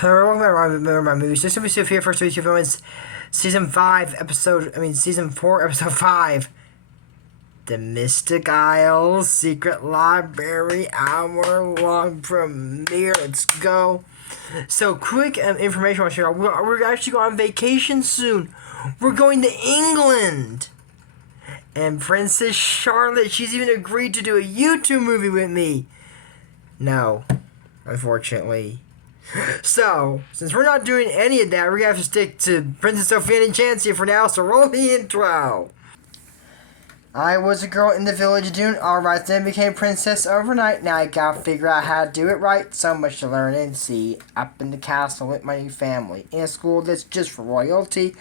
Hello, remember my movies. This is Sofia for WTF Moments, Season 4, Episode 5. The Mystic Isles Secret Library hour-long premiere. Let's go. So, quick information I want to share. We're actually going on vacation soon. We're going to England. And Princess Charlotte, she's even agreed to do a YouTube movie with me. No, unfortunately. So, since we're not doing any of that, we're going to have to stick to Princess Sofia and Chansey for now, so roll the intro. I was a girl in the village of Dune, alright, then became princess overnight. Now I gotta figure out how to do it right. So much to learn and see. Up in the castle with my new family. In a school that's just for royalty.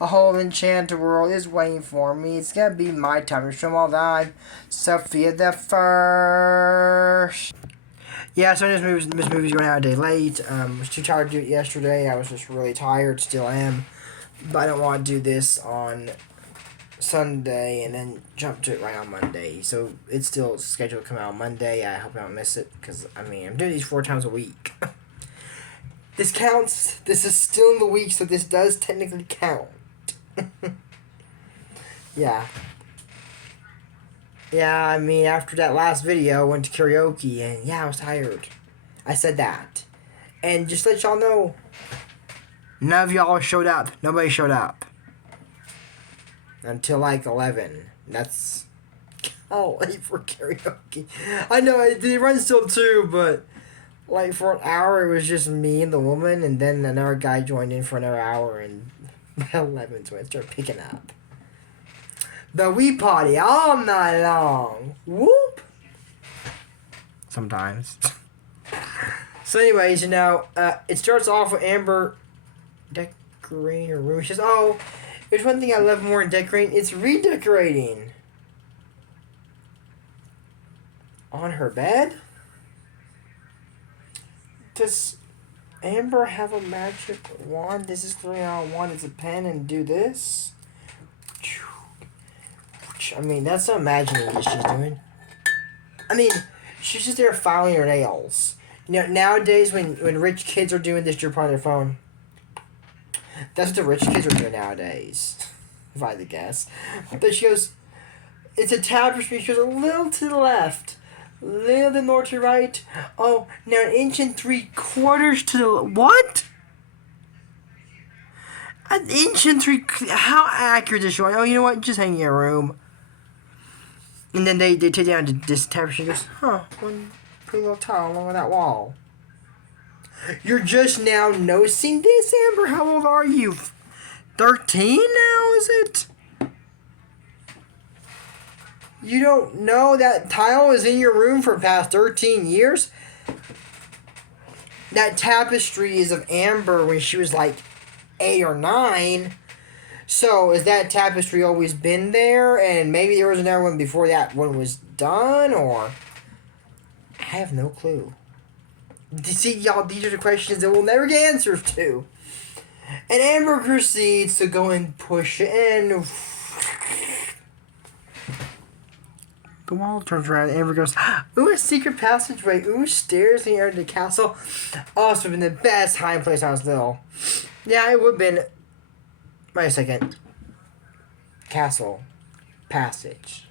A whole enchanted world is waiting for me. It's gonna be my time to show them all that I'm Sofia the First. Yeah, so this movie's going out a day late. Was too tired to do it yesterday. I was just really tired, still am. But I don't want to do this on Sunday and then jump to it right on Monday. So it's still scheduled to come out on Monday. I hope I don't miss it because, I'm doing these 4 times a week. This counts. This is still in the week, so this does technically count. Yeah. Yeah, after that last video, I went to karaoke, and yeah, I was tired. I said that. And just to let y'all know, none of y'all showed up. Nobody showed up. Until, 11. That's late for karaoke. I know, it runs till 2, but, for an hour, it was just me and the woman, and then another guy joined in for another hour, and by 11, so I started picking up. The wee party all night long. Whoop. Sometimes. So anyways, it starts off with Amber decorating her room. She says, oh, there's one thing I love more than decorating. It's redecorating. On her bed? Does Amber have a magic wand? This is 3-on-1. It's a pen and do this. That's not imagining what she's doing. She's just there filing her nails. Nowadays when rich kids are doing this, you're on their phone. That's what the rich kids are doing nowadays. If I had to guess. But she goes, it's a tapestry. She goes a little to the left. A little bit more to the right. Oh, now 1 3/4 inches to the... What? 1 3/4... How accurate is she? Oh, you know what? Just hang in your room. And then they take down this tapestry and goes, one pretty little tile along that wall. You're just now noticing this, Amber? How old are you? 13 now, is it? You don't know that tile is in your room for the past 13 years? That tapestry is of Amber when she was 8 or 9. So, has that tapestry always been there? And maybe there was another one before that one was done? Or... I have no clue. See, y'all, these are the questions that we'll never get answers to. And Amber proceeds to go and push it in. The wall turns around and Amber goes, ooh, a secret passageway. Ooh, stairs in the area of the castle. Oh, this would have been the best hiding place when I was little. Yeah, it would have been... Wait a second. Castle. Passage.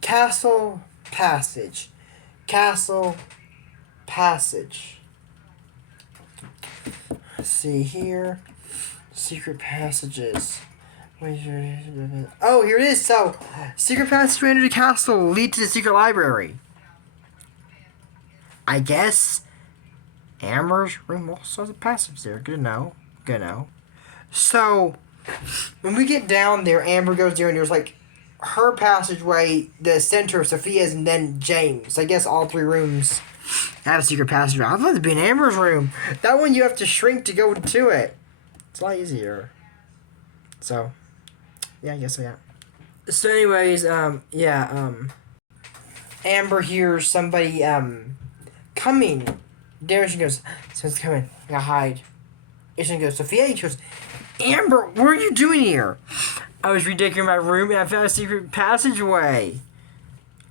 Castle. Passage. Castle. Passage. Let's see here. Secret passages. Oh, here it is. So, secret passageway into the castle lead to the secret library. I guess Amber's room also has a passage there. Good to know. Good to know. So, when we get down there, Amber goes there and there's her passageway, the center of Sofia's, and then James. I guess all 3 rooms have a secret passageway. I'd love to be in Amber's room. That one you have to shrink to go to it. It's a lot easier. So, yeah, I guess so, yeah. So anyways, Amber hears somebody, coming. There she goes, someone's coming. I gotta hide. And she goes, Sofia, she goes, Amber, what are you doing here? I was redecorating my room and I found a secret passageway.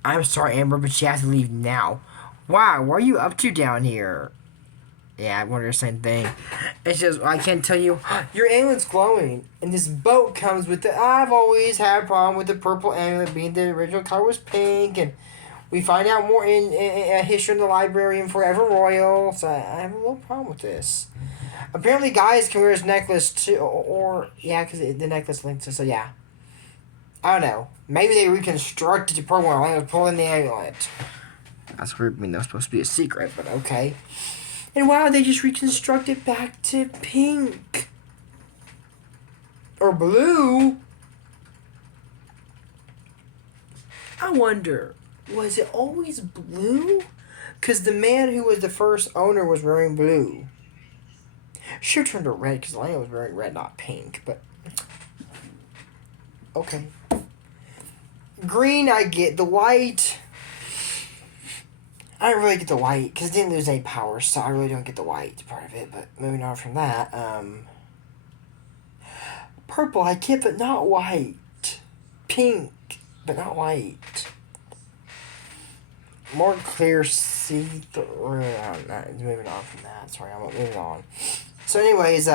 I'm sorry, Amber, but she has to leave now. Wow, what are you up to down here? Yeah, I wonder the same thing. It's just, I can't tell you, your amulet's glowing, and this boat comes with the, I've always had a problem with the purple amulet being the original color was pink, and we find out more in history in the library and Forever Royal, so I have a little problem with this. Apparently guys can wear his necklace too, or yeah, because the necklace links to, so yeah. I don't know. Maybe they reconstructed the program while I was pulling the amulet. That's weird. I mean, that was supposed to be a secret, but okay. And why don't they just reconstruct it back to pink? Or blue? I wonder, was it always blue? Because the man who was the first owner was wearing blue. Should turn to red because Elena was wearing red, not pink, but... Okay. Green, I get. The white... I don't really get the white, because it didn't lose any power, so I really don't get the white part of it, but moving on from that, purple, I get, but not white. Pink, but not white. More clear see-through. Moving on from that, sorry, I'm moving on. So anyways,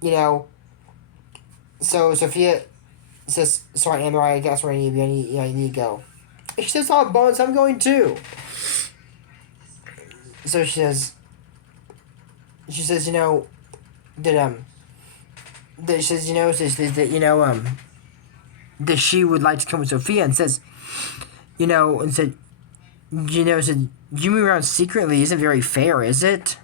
you know, so Sofia says, sorry, Amber, I guess where I need to go. She says, oh, Bones, I'm going too. So she says, you know, that she would like to come with Sofia and says, you know, said, you move around secretly isn't very fair, is it?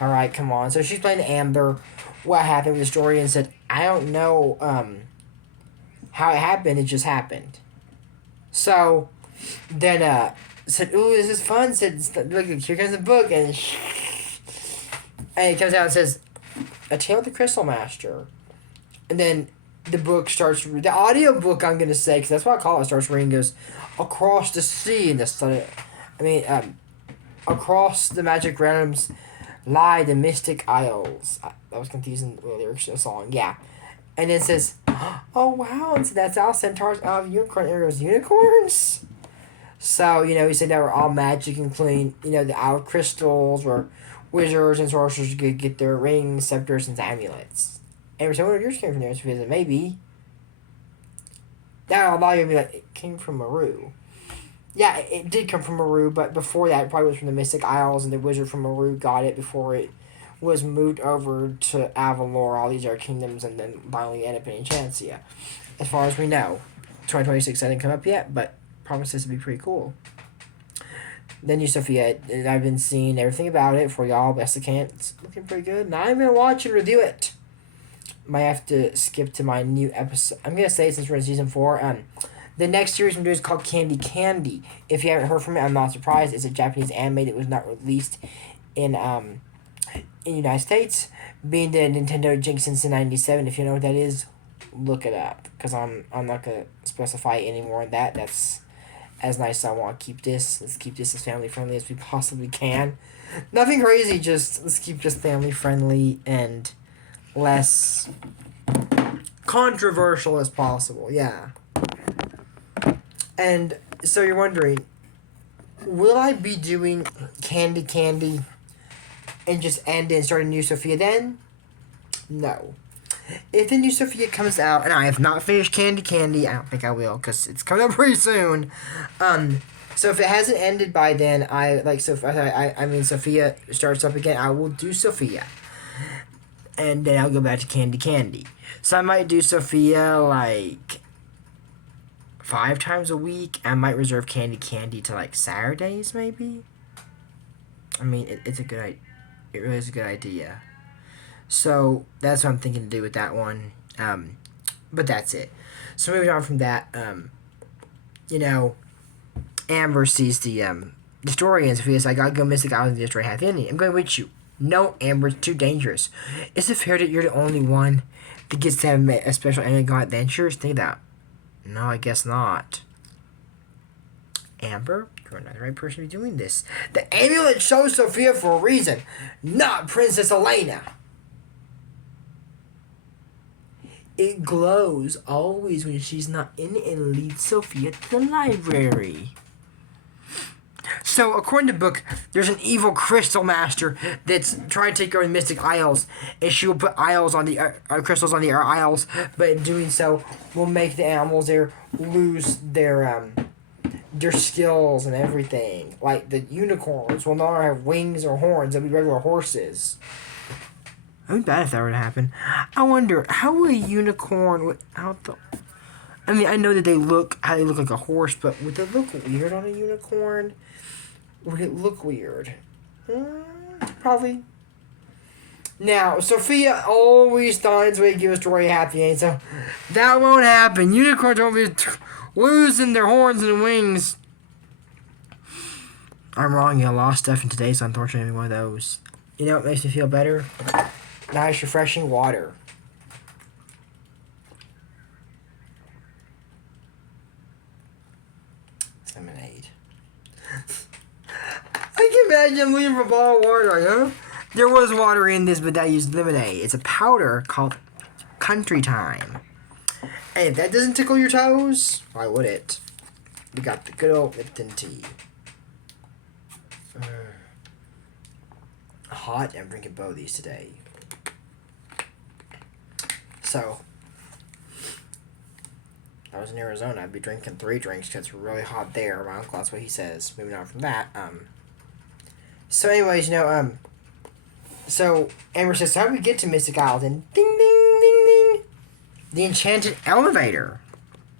Alright, come on. So she's playing Amber, what happened with the story, and said, I don't know, how it happened, it just happened. So, then, said, ooh, this is fun, said, look, here comes the book, and it comes out and says, A Tale of the Crystal Master. And then the book starts, the audio book, I'm going to say, because that's what I call it, starts reading, goes, across the sea, and across the magic realms lie the mystic isles. That was confusing, the lyrics of the song, yeah. And it says, oh wow, and so that's all centaurs, unicorn arrows, unicorns? So, you know, he said that we're all magic, including, you know, the owl crystals, where wizards and sorcerers could get their rings, scepters, and amulets. And so one of yours came from there, so visit, maybe. Now, a lot of you be like, it came from Maru. Yeah, it did come from Maru, but before that, it probably was from the Mystic Isles, and the wizard from Maru got it before it was moved over to Avalor, all these other kingdoms, and then finally ended up in Enchantia. As far as we know. 2026 hasn't come up yet, but promises to be pretty cool. Then you, Sofia, I've been seeing everything about it for y'all, best I can. It's looking pretty good. Now I'm going to watch and review it. Might have to skip to my new episode. I'm going to say, since we're in Season 4, the next series I'm doing is called Candy Candy. If you haven't heard from it, I'm not surprised. It's a Japanese anime that was not released in the United States, being the Nintendo Jinx since 97. If you know what that is, look it up, because I'm not going to specify any more on that. That's as nice as I want to keep this. Let's keep this as family friendly as we possibly can. Nothing crazy, just let's keep just family friendly and less controversial as possible. Yeah. And so you're wondering, will I be doing Candy Candy and just end and start a new Sofia then? No. If the new Sofia comes out, and I have not finished Candy Candy, I don't think I will, because it's coming up pretty soon. So if it hasn't ended by then, Sofia starts up again, I will do Sofia. And then I'll go back to Candy Candy. So I might do Sofia, 5 times a week. I might reserve Candy Candy to, Saturdays, maybe? I mean, it's a good idea. It really is a good idea. So, that's what I'm thinking to do with that one. But that's it. So, moving on from that, Amber sees the story and Sophia's like, I gotta go Mystic Island and destroy half Indy. I'm going with you. No, Amber, it's too dangerous. Is it fair that you're the only one that gets to have a special enemy go adventures? Think that. No, I guess not. Amber, you're not the right person to be doing this. The amulet chose Sofia for a reason, not Princess Elena. It glows always when she's not in it and leads Sofia to the library. So, according to the book, there's an evil crystal master that's trying to take over the Mystic Isles, and she will put isles on the crystals on the isles, but in doing so, will make the animals there lose their skills and everything. Like the unicorns will no longer have wings or horns; they'll be regular horses. It would be bad if that were to happen. I wonder how would a unicorn without the. I mean, I know that they look like a horse, but would it look weird on a unicorn? Would it look weird? Probably. Now, Sofia always finds a way to give a story a happy ending, so that won't happen. Unicorns won't be losing their horns and wings. I'm wrong. You lost stuff in today, so unfortunately, one of those. You know what makes me feel better? Nice, refreshing water. Lemonade. I can imagine leaving a bottle of water, huh? There was water in this, but I used lemonade. It's a powder called Country Time. And if that doesn't tickle your toes, why would it? We got the good old Lipton tea. Hot. I'm drinking both of these today. So, if I was in Arizona, I'd be drinking 3 drinks because it's really hot there. My uncle, that's what he says. Moving on from that. So anyways, so Amber says, so how do we get to Mystic Isles? And ding, ding, ding, ding. The enchanted elevator.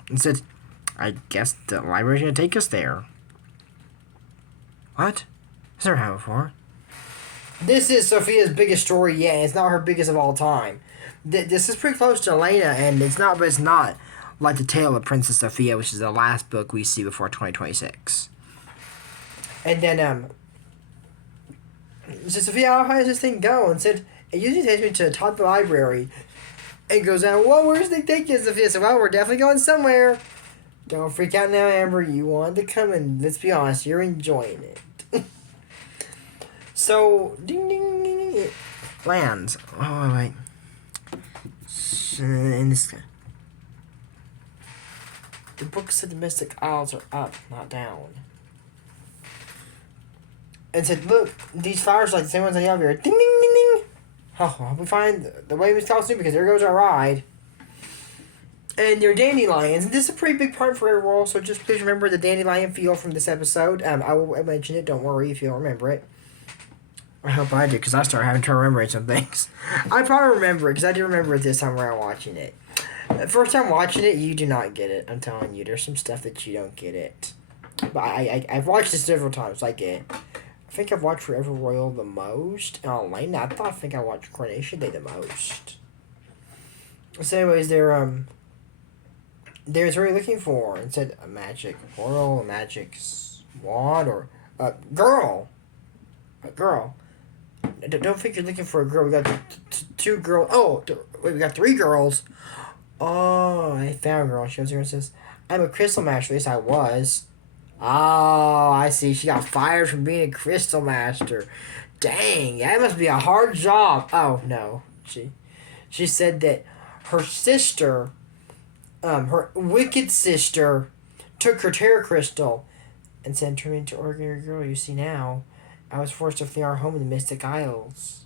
And said, I guess the library's going to take us there. What? I've never had it before. This is Sofia's biggest story yet, and it's not her biggest of all time. This is pretty close to Elena, and it's not like the Tale of Princess Sofia, which is the last book we see before 2026. And then, so Sofia, how does this thing go? And said, it usually takes me to the top of the library. And goes down, well, where's the thing, Sofia? So, well, we're definitely going somewhere. Don't freak out now, Amber. You wanted to come, and let's be honest, you're enjoying it. So, ding, ding, ding, ding, it lands. Oh, wait. In this, the book said the Mystic Isles are up, not down. And said, look, these flowers are like the same ones on the elevator. Ding, ding, ding, ding. Oh, we find the way we tell soon because there goes our ride. And they're dandelions. And this is a pretty big part for every world, so just please remember the dandelion feel from this episode. I will mention it. Don't worry if you don't remember it. I hope I do, because I start having trouble remembering some things. I probably remember it, because I do remember it this time around watching it. The first time watching it, you do not get it. I'm telling you, there's some stuff that you don't get it. But I've watched it several times, so I get it. I think I've watched Forever Royal the most. And Elena, I think I watched Coronation Day the most. So anyways, they're what you're looking for. And said a magic portal, a magic wand, or a girl. A girl. Don't think you're looking for a girl. We got 2 girls. Oh, wait, we got 3 girls. Oh, I found a girl. She goes here and says, I'm a crystal master. At least I was. Oh, I see. She got fired from being a crystal master. Dang, that must be a hard job. Oh, no. She said that her sister, her wicked sister, took her terror crystal and sent her into ordinary girl you see now. I was forced to flee our home in the Mystic Isles.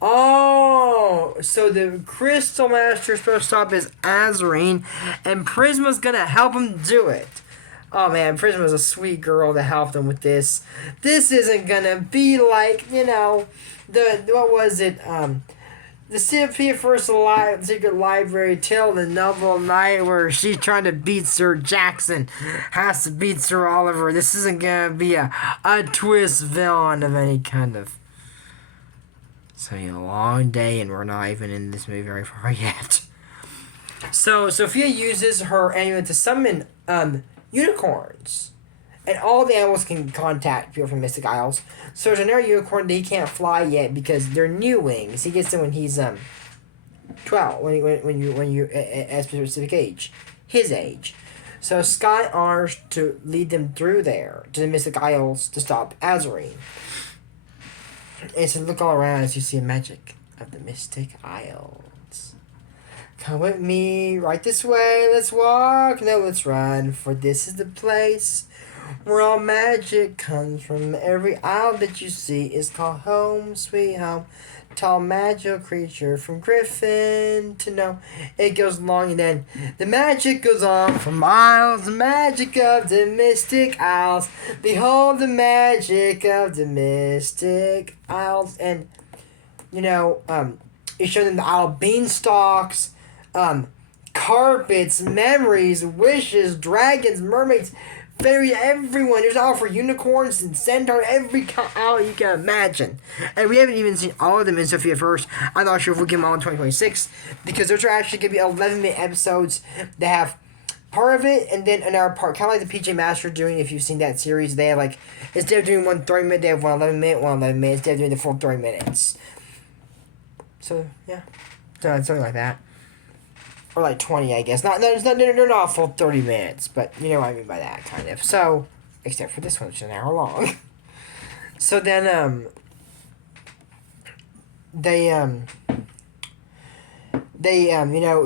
Oh, so the Crystal Master is supposed to stop his Azarine, and Prisma's gonna help him do it. Oh man, Prisma's a sweet girl to help them with this. This isn't gonna be like, what was it? The Sofia First Secret Library Tale the Novel Night where she's trying to beat Sir Jackson, has to beat Sir Oliver. This isn't gonna be a twist villain of any kind of. It's gonna be a long day, and we're not even in this movie very far yet. So Sofia uses her amulet to summon unicorns. And all the animals can contact people from Mystic Isles. So there's another unicorn that he can't fly yet because they're new wings. He gets them when he's 12, when you at a specific age, his age. So Sky honors to lead them through there to the Mystic Isles to stop Azarine. And so look all around as you see the magic of the Mystic Isles. Come with me, right this way. Let's walk. No, let's run. For this is the place where all magic comes from. Every isle that you see is called home, sweet home. Tall magical creature from Griffin to know. It goes long and then the magic goes on for miles. The magic of the Mystic Isles. Behold the magic of the Mystic Isles. And it showed them the Isle of Beanstalks, carpets, memories, wishes, dragons, mermaids, fairies, everyone. There's all for unicorns and centaur, every owl you can imagine. And we haven't even seen all of them in Sofia first. I'm not sure if we'll get them all in 2026, because those are actually going to be 11-minute episodes that have part of it, and then another part, kind of like the PJ Master doing, if you've seen that series. They have, like, instead of doing one 30-minute, they have one 11-minute, one 11-minute, instead of doing the full 30 minutes. So, yeah. So, something like that. Or like 20, I guess. They're not full 30 minutes, but you know what I mean by that, kind of. So, except for this one, which is an hour long. So then,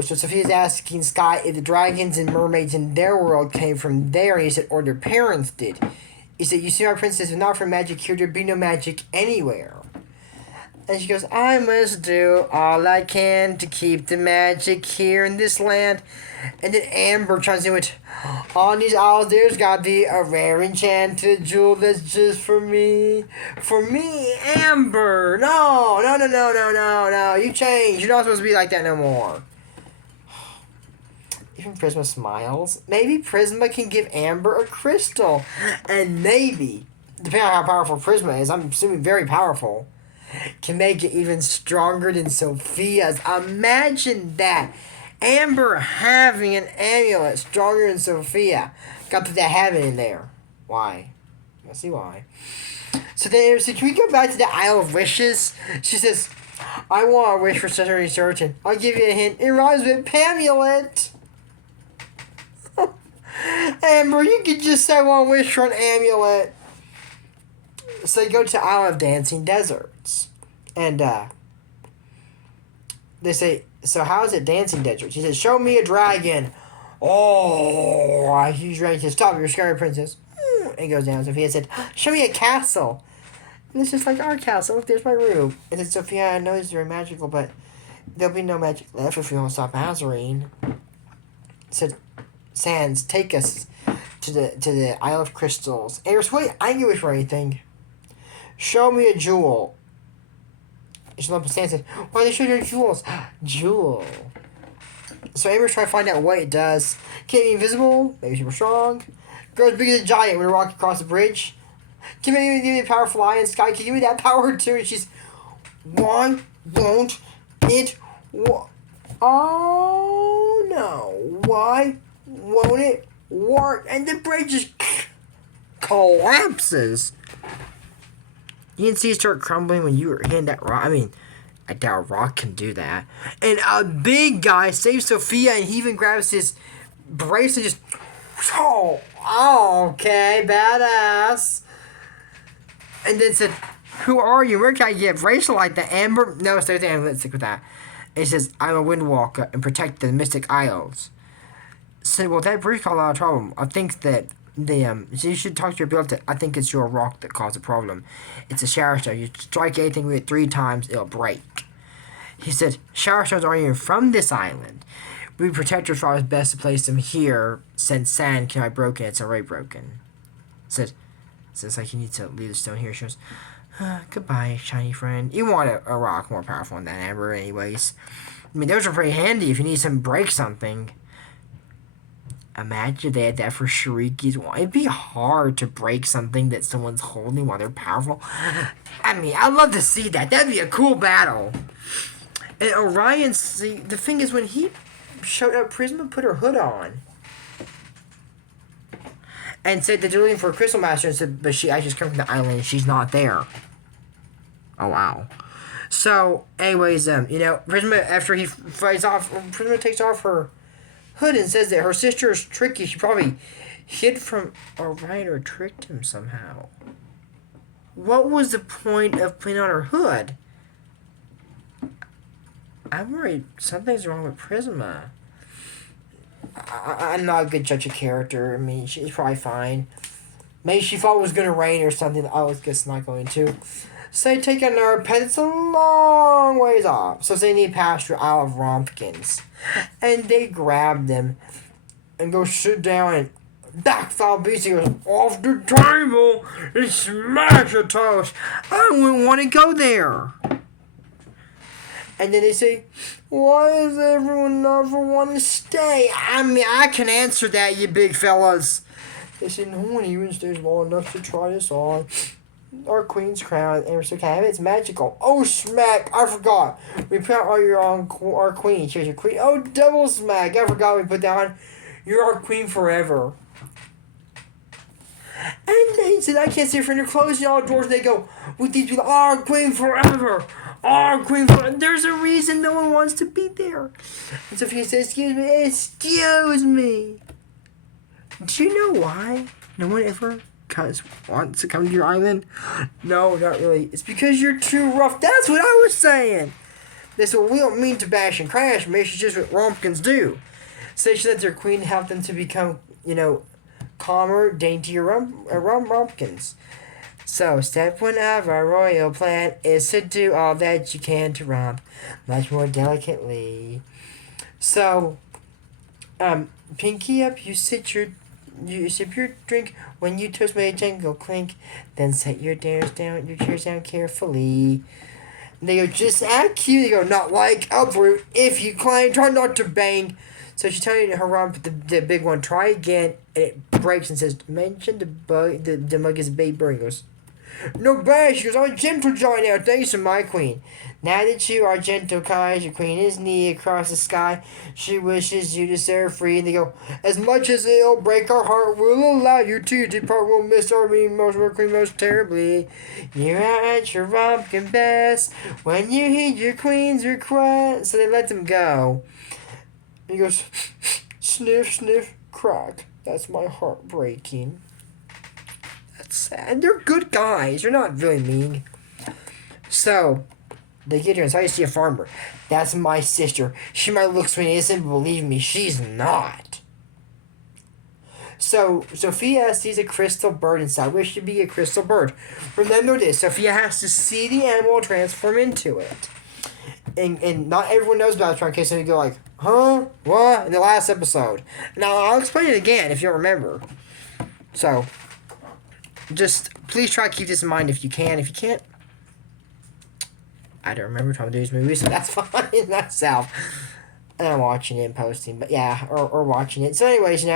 so Sofia's asking Sky if the dragons and mermaids in their world came from there, and he said, or their parents did. He said, you see, our princess, if not for magic here, there'd be no magic anywhere. And she goes, I must do all I can to keep the magic here in this land. And then Amber chimes in with, on these isles there's got to be a rare enchanted jewel that's just for me. For me, Amber. No. You changed. You're not supposed to be like that no more. Even Prisma smiles. Maybe Prisma can give Amber a crystal. And maybe, depending on how powerful Prisma is, I'm assuming very powerful, can make it even stronger than Sofia's. Imagine that. Amber having an amulet stronger than Sofia. Got to put that habit in there. Why? Let's see why. So can we go back to the Isle of Wishes? She says, I want a wish for certainty certain. I'll give you a hint. It rhymes with Pamulet. Amber, you could just say one wish for an amulet. So they go to Isle of Dancing Deserts. And they say, so how is it Dancing Deserts? He says, show me a dragon. Oh, he's ready to stop. You're scary princess. And he goes down. Sophia said, show me a castle. And it's just like our castle. Look, there's my room. And then Sophia, I know it's very magical, but there'll be no magic left if we don't stop Azarine. Said, Sans, take us to the Isle of Crystals. And he was, wait, I ain't wish for anything. Show me a jewel. She looked at Sans and said, why they show you jewels? Jewel. So Amber's trying to find out what it does. Can't be invisible. Maybe super strong. Girl's bigger than giant when we're walking across the bridge. Can you give me the power fly in Sky? Can you give me that power too? And she's, why won't it oh no. Why won't it work? And the bridge just collapses. You can see it start crumbling when you were hitting that rock. I mean, I doubt a rock can do that. And a big guy saves Sofia, and he even grabs his bracelet and just... Oh, okay, badass. And then said, who are you? Where can I get a bracelet like that? Amber? No, stay with the amulet. Stick with that. And he says, I'm a windwalker and protect the Mystic Isles. So, well, that bridge caused a lot of trouble. I think that so you should talk to your builder. I think it's your rock that caused the problem. It's a shower stone. You strike anything with it 3 times, it'll break. He said, shower stones aren't even from this island. We protectors thought it's best to place them here since sand cannot be broken. It's already broken. Said, so it's like you need to leave the stone here. She goes, goodbye, shiny friend. You want a rock more powerful than that amber anyways. I mean, those are pretty handy if you need to break something. Imagine they had that for Shuriki's one. It'd be hard to break something that someone's holding while they're powerful. I mean, I'd love to see that. That'd be a cool battle. And Orion, see, the thing is, when he showed up, Prisma put her hood on. And said that they're looking for a Crystal Master, and said, but she actually just come from the island and she's not there. Oh, wow. So, anyways, Prisma, after he fights off, Prisma takes off her hood and says that her sister is tricky. She probably hid from Orion or tricked him somehow. What was the point of putting on her hood? I'm worried something's wrong with Prisma. I'm not a good judge of character. I mean, she's probably fine. Maybe she thought it was going to rain or something. I guess it's not going to. So they take another pet. It's a long ways off. So they need to pass through Isle of Rompkins. And they grab them and go sit down and backfire Beastie goes off the table and smash a toast. I wouldn't want to go there. And then they say, why does everyone never want to stay? I mean, I can answer that, you big fellas. They say, no one even stays long enough to try this on. Our queen's crown, and we're so kind of, it's magical. Oh, smack, I forgot. We put out our queen. She's your queen. Oh, double smack, I forgot we put down, you're our queen forever. And they said, I can't stay for your closing all doors. They go, with these people, our queen forever. Our queen forever. There's a reason no one wants to be there. And Sophia says, excuse me. Do you know why no one ever wants to come to your island? No, not really. It's because you're too rough. That's what I was saying. They said, well, we don't mean to bash and crash. Maybe it's just what Rompkins do. So she lets their queen help them to become, calmer, daintier Rompkins. So, step 1 of our royal plan is to do all that you can to romp much more delicately. So, pinky up, you sip your drink. When you toast my jangle clink, then set your chairs down carefully. And they go, just act cute. They go, not like uproot. If you climb, try not to bang. So she's telling her romp, the big one, try again, and it breaks and says, mention the mug is a baby bird. He goes, no bad. She goes, I'm gentle joy now, thanks to my queen. Now that you are gentle, kind, your queen is near across the sky. She wishes you to set her free. And they go, as much as it'll break our heart, we'll allow you to depart. We'll miss our queen most terribly. You're out at your rompkin best when you hear your queen's request. So they let them go. And he goes, sniff, sniff, crack. That's my heart breaking. That's sad. They're good guys. They're not really mean. So, they get here and so I see a farmer. That's my sister. She might look sweet and innocent, but believe me, she's not. So, Sophia sees a crystal bird inside. Wish to be a crystal bird. Remember this. Sophia has to see the animal transform into it. And not everyone knows about it, in case they go like, huh? What? In the last episode. Now, I'll explain it again if you remember. So, just please try to keep this in mind if you can. If you can't, I don't remember time to do these movies, so that's fine. That's South. And I'm watching it and posting, but yeah, or watching it. So anyways,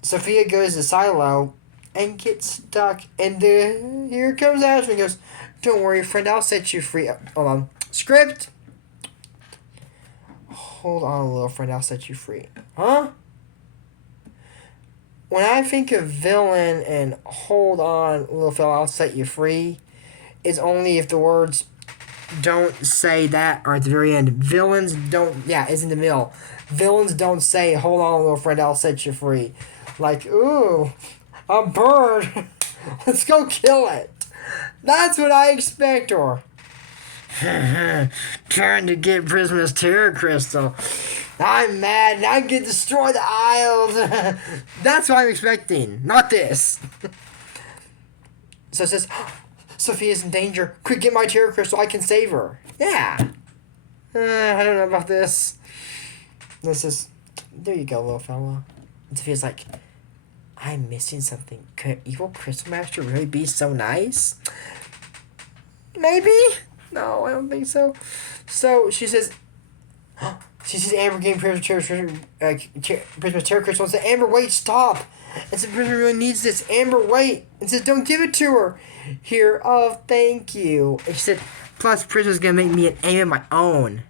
Sophia goes to Silo and gets stuck, and here comes Ashley and goes, don't worry, friend, I'll set you free. Hold on. Script. Hold on, little friend, I'll set you free. Huh? When I think of villain and hold on, little fella, I'll set you free, is only if the words don't say that are at the very end. Villains don't, it's in the middle. Villains don't say, hold on, little friend, I'll set you free. Like, ooh, a bird. Let's go kill it. That's what I expect, or trying to get Prisma's Terror Crystal. I'm mad and I can destroy the Isles. That's what I'm expecting, not this. So it says, Sophia's in danger. Quick, get my Terror Crystal, I can save her. Yeah. I don't know about this. This is, there you go, little fella. And Sophia's like, I'm missing something. Could Evil Crystal Master really be so nice? Maybe? No, I don't think so. So she says, she sees Amber getting Prisma's Terror Crystal and says, Amber, wait, stop. And says, Prisma really needs this. Amber, wait. And says, don't give it to her. Here, oh, thank you. And she said, plus Prisma's going to make me an aim of my own.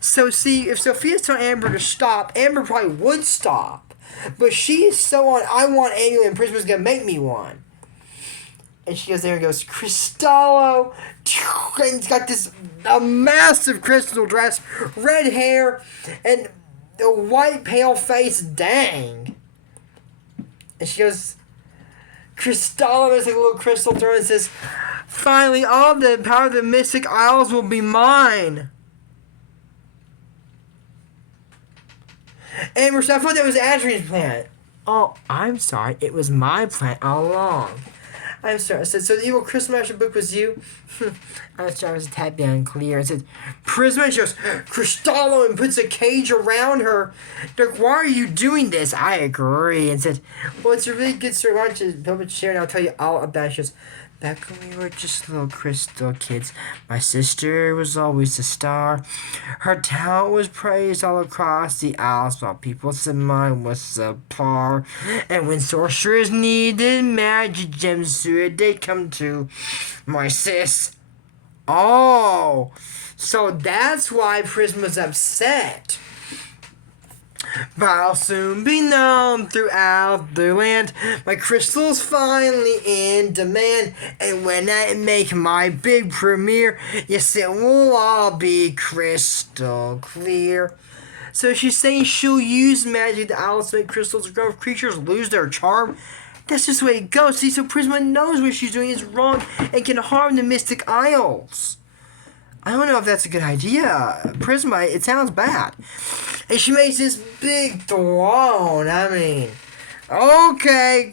So see, if Sophia's telling Amber to stop, Amber probably would stop. But she is so on, I want Angel and Prisma's going to make me one. And she goes there and goes, Cristallo. And he's got this a massive crystal dress, red hair, and a white pale face. Dang. And she goes, Cristallo, there's like a little crystal throne and says, finally, all the power of the Mystic Isles will be mine. Amber, so I thought that was Adrian's planet. Oh, I'm sorry. It was my plan all along. I'm sorry. I said, so the evil Crystal Master book was you? I was trying to tap down clear. I said, Prisma. She goes, Cristallo, and puts a cage around her. Like, why are you doing this? I agree. And said, well, it's a really good story. Why don't you build a chair and I'll tell you all about it. She goes, back when we were just little crystal kids, my sister was always the star. Her talent was praised all across the Isles, while people said mine was subpar. And when sorcerers needed magic gems, who did they come to? My sis. Oh, so that's why Prism was upset. But I'll soon be known throughout the land. My crystal's finally in demand. And when I make my big premiere, yes, it will all be crystal clear. So she's saying she'll use magic to Alice make crystals grow if creatures lose their charm. That's just the way it goes. See, so Prisma knows what she's doing is wrong and can harm the Mystic Isles. I don't know if that's a good idea. Prisma, it sounds bad. And she makes this big throne. I mean, okay,